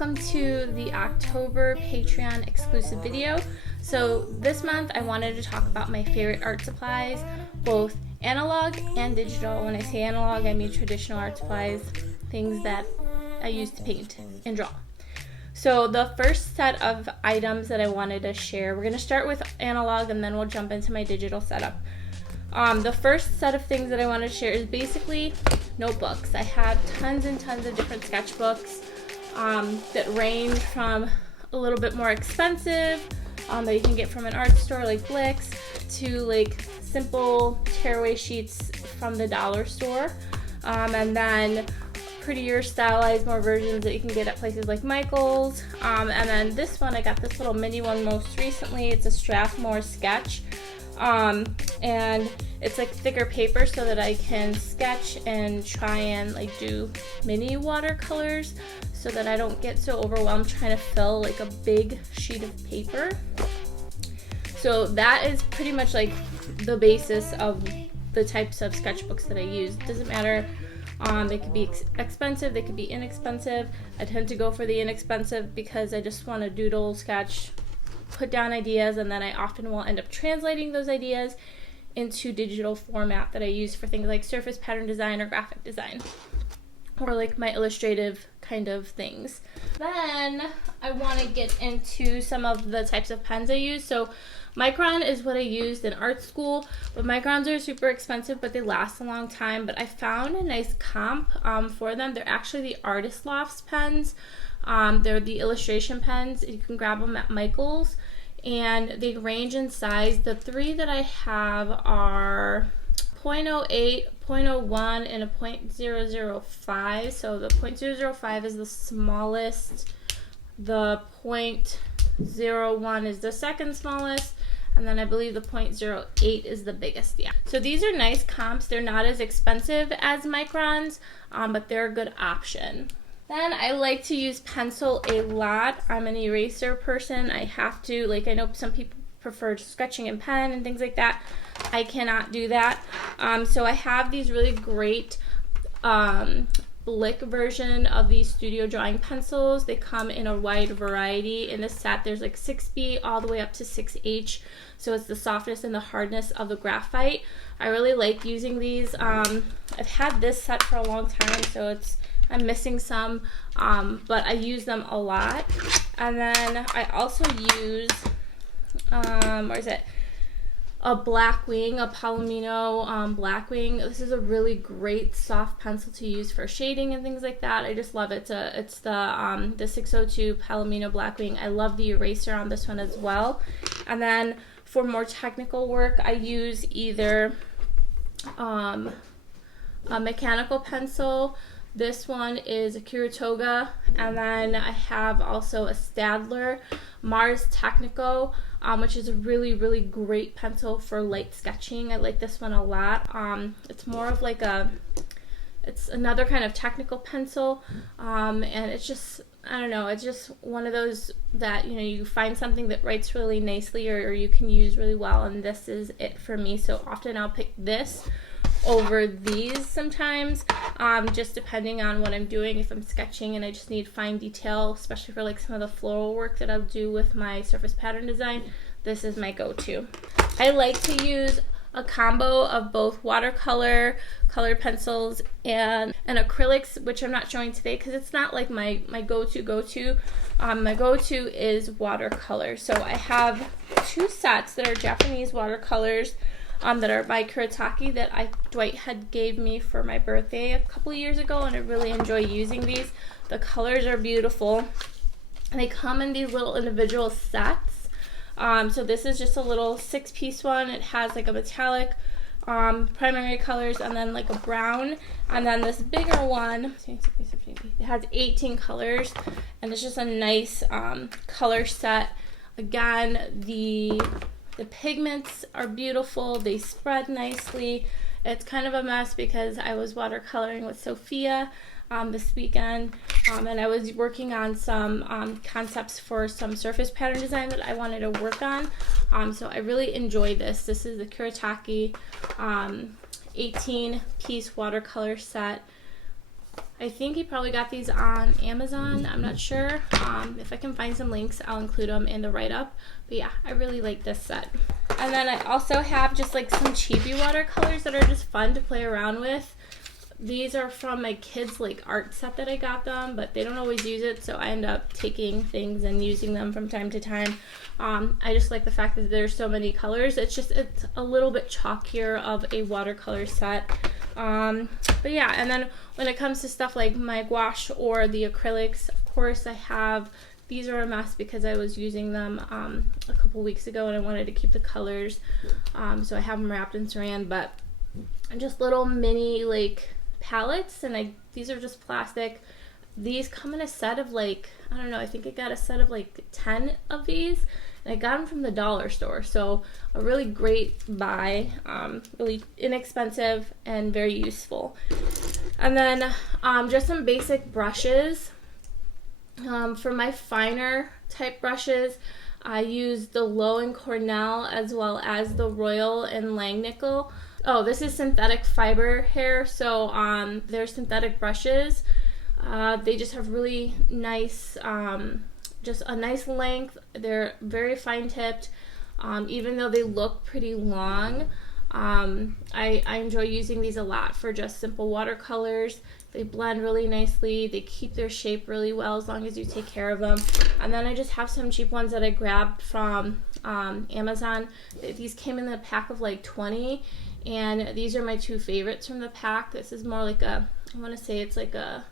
welcome to the October Patreon exclusive video. So this month I wanted to talk about my favorite art supplies, both analog and digital. When I say analog, I mean traditional art supplies, things that I use to paint and draw. So the first set of items that I wanted to share, we're going to start with analog and then we'll jump into my digital setup. The first set of things that I want to share is basically notebooks. I have tons and tons of different sketchbooks that range from a little bit more expensive that you can get from an art store like Blick's to like simple tearaway sheets from the dollar store, and then prettier stylized more versions that you can get at places like Michael's, and then this one, I got this little mini one most recently. It's a Strathmore sketch, and it's like thicker paper so that I can sketch and try and like do mini watercolors so that I don't get so overwhelmed trying to fill like a big sheet of paper. So that is pretty much like the basis of the types of sketchbooks that I use. It doesn't matter. They could be expensive, they could be inexpensive. I tend to go for the inexpensive because I just want to doodle, sketch, put down ideas, and then I often will end up translating those ideas into digital format that I use for things like surface pattern design or graphic design, or like my illustrative kind of things. Then I want to get into some of the types of pens I use. So Micron is what I used in art school, but Microns are super expensive, but they last a long time. But I found a nice comp for them. They're actually the Artist Lofts pens. They're the illustration pens. You can grab them at Michael's, and they range in size. The three that I have are 0.08, 0.01, and a 0.005. So the 0.005 is the smallest, the 0.01 is the second smallest, and then I believe the 0.08 is the biggest. Yeah. So these are nice comps. They're not as expensive as Microns, but they're a good option. Then I like to use pencil a lot. I'm an eraser person. I have to, like, I know some people prefer sketching in pen and things like that. I cannot do that. So I have these really great Blick version of these studio drawing pencils. They come in a wide variety. In this set, there's like 6B all the way up to 6H. So it's the softness and the hardness of the graphite. I really like using these. I've had this set for a long time, so I'm missing some, but I use them a lot. And then I also use, where is it? A Blackwing, a Palomino Blackwing. This is a really great soft pencil to use for shading and things like that. I just love it. It's the 602 Palomino Blackwing. I love the eraser on this one as well. And then for more technical work, I use either a mechanical pencil. This one is a Kuratoga, and then I have also a Staedtler Mars Technico, which is a really, really great pencil for light sketching. I like this one a lot. It's more of like it's another kind of technical pencil, and it's just, I don't know, it's just one of those that, you know, you find something that writes really nicely or you can use really well, and this is it for me. So often I'll pick this over these sometimes, just depending on what I'm doing. If I'm sketching and I just need fine detail, especially for like some of the floral work that I'll do with my surface pattern design, this is my go-to. I like to use a combo of both watercolor, colored pencils, and acrylics, which I'm not showing today because it's not like my go-to. My go-to is watercolor. So I have two sets that are Japanese watercolors that are by Kuretake that Dwight had gave me for my birthday a couple of years ago, and I really enjoy using these. The colors are beautiful. They come in these little individual sets. So this is just a little 6-piece one. It has like a metallic primary colors and then like a brown, and then this bigger one, it has 18 colors, and it's just a nice color set. Again, the pigments are beautiful. They spread nicely. It's kind of a mess because I was watercoloring with Sophia this weekend, and I was working on some concepts for some surface pattern design that I wanted to work on. So I really enjoy this. This is the Kuretake 18-piece watercolor set. I think he probably got these on Amazon. I'm not sure. If I can find some links, I'll include them in the write-up. But yeah, I really like this set. And then I also have just like some cheapy watercolors that are just fun to play around with. These are from my kids' like art set that I got them, but they don't always use it, so I end up taking things and using them from time to time. I just like the fact that there's so many colors. It's a little bit chalkier of a watercolor set. But yeah, and then when it comes to stuff like my gouache or the acrylics, of course I have, these are a mess because I was using them a couple weeks ago and I wanted to keep the colors, so I have them wrapped in saran, but just little mini like palettes, and these are just plastic. These come in a set of like, I don't know, I think I got a set of like 10 of these, and I got them from the dollar store, so a really great buy, really inexpensive and very useful. And then just some basic brushes. For my finer type brushes, I use the Low & Cornell as well as the Royal and Langnickel. Oh, this is synthetic fiber hair, so they're synthetic brushes. They just have really nice, just a nice length. They're very fine tipped, even though they look pretty long. I enjoy using these a lot for just simple watercolors. They blend really nicely. They keep their shape really well as long as you take care of them. And then I just have some cheap ones that I grabbed from Amazon. These came in a pack of like 20, and these are my two favorites from the pack. This is more like I want to say it's like a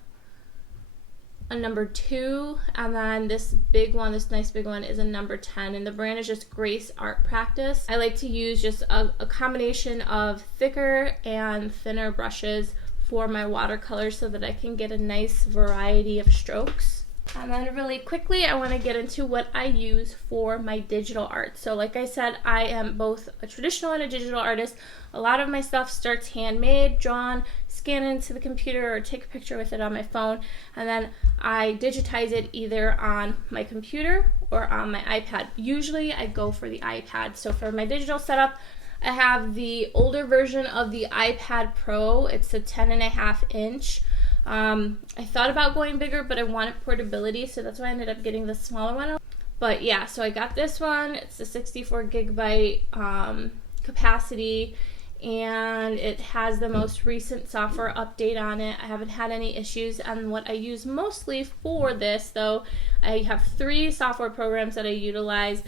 number 2, and then this big one, this nice big one, is a number 10, and the brand is just Grace Art Practice. I like to use just a combination of thicker and thinner brushes for my watercolors so that I can get a nice variety of strokes. And then really quickly, I want to get into what I use for my digital art. So like I said, I am both a traditional and a digital artist. A lot of my stuff starts handmade, drawn, scan it into the computer, or take a picture with it on my phone, and then I digitize it either on my computer or on my iPad. Usually I go for the iPad. So for my digital setup, I have the older version of the iPad Pro. It's a 10.5 inch. I thought about going bigger, but I wanted portability, so that's why I ended up getting the smaller one. But yeah, so I got this one. It's a 64 gigabyte capacity, and it has the most recent software update on it. I haven't had any issues, and what I use mostly for this, though, I have 3 software programs that I utilize.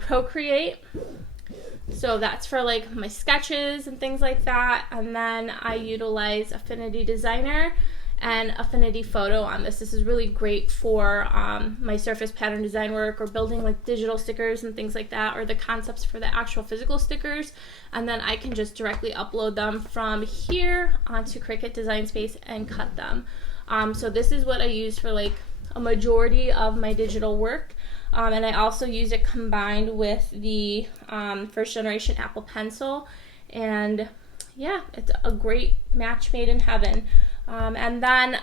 Procreate, so that's for like my sketches and things like that, and then I utilize Affinity Designer and Affinity Photo on this. This is really great for my surface pattern design work, or building like digital stickers and things like that, or the concepts for the actual physical stickers, and then I can just directly upload them from here onto Cricut Design Space and cut them. So this is what I use for like a majority of my digital work. And I also use it combined with the first generation Apple Pencil, and yeah, it's a great match made in heaven. And then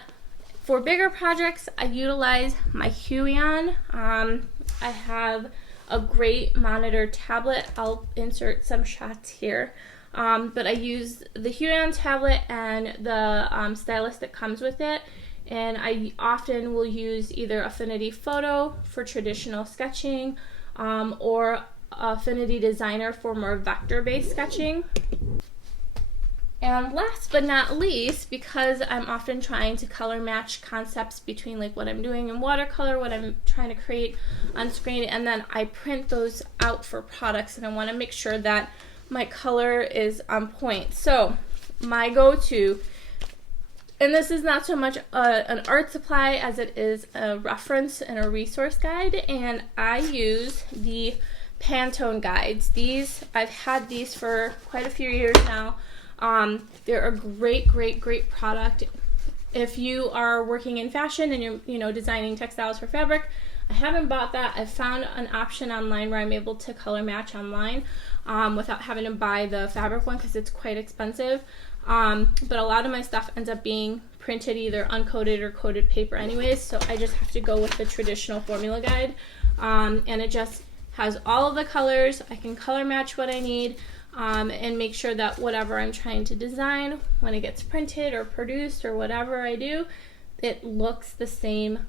for bigger projects, I utilize my Huion. I have a great monitor tablet. I'll insert some shots here. But I use the Huion tablet and the stylus that comes with it. And I often will use either Affinity Photo for traditional sketching, or Affinity Designer for more vector-based sketching. And last but not least, because I'm often trying to color match concepts between like what I'm doing in watercolor, what I'm trying to create on screen, and then I print those out for products, and I want to make sure that my color is on point. So my go-to, and this is not so much an art supply as it is a reference and a resource guide, and I use the Pantone guides. I've had these for quite a few years now. They're a great product. If you are working in fashion and you're designing textiles for fabric, I haven't bought that. I've found an option online where I'm able to color match online without having to buy the fabric one because it's quite expensive. But a lot of my stuff ends up being printed either uncoated or coated paper anyways, so I just have to go with the traditional formula guide. And it just has all of the colors. I can color match what I need. and make sure that whatever I'm trying to design, when it gets printed or produced or whatever I do, it looks the same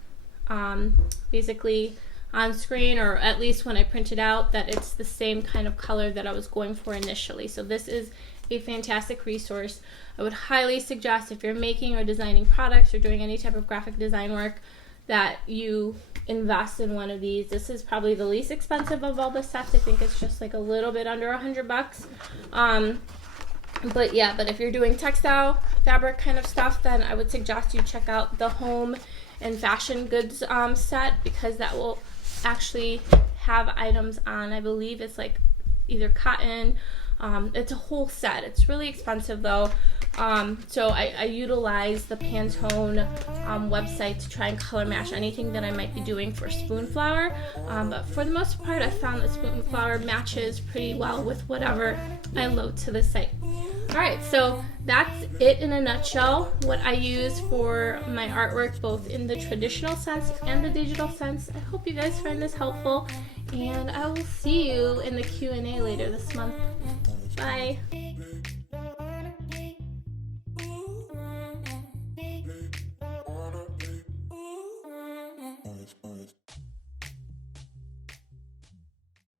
basically on screen, or at least when I print it out, that it's the same kind of color that I was going for initially. So this is a fantastic resource. I would highly suggest, if you're making or designing products or doing any type of graphic design work, that you invest in one of these. This is probably the least expensive of all the sets. I think it's just like a little bit under $100. But if you're doing textile, fabric kind of stuff, then I would suggest you check out the home and fashion goods set, because that will actually have items on, I believe it's like either cotton. It's a whole set. It's really expensive though. So I utilize the Pantone website to try and color match anything that I might be doing for spoon flower. But for the most part, I found that spoon flower matches pretty well with whatever I load to the site. Alright, so that's it in a nutshell, what I use for my artwork, both in the traditional sense and the digital sense. I hope you guys find this helpful, and I will see you in the Q&A later this month. Bye!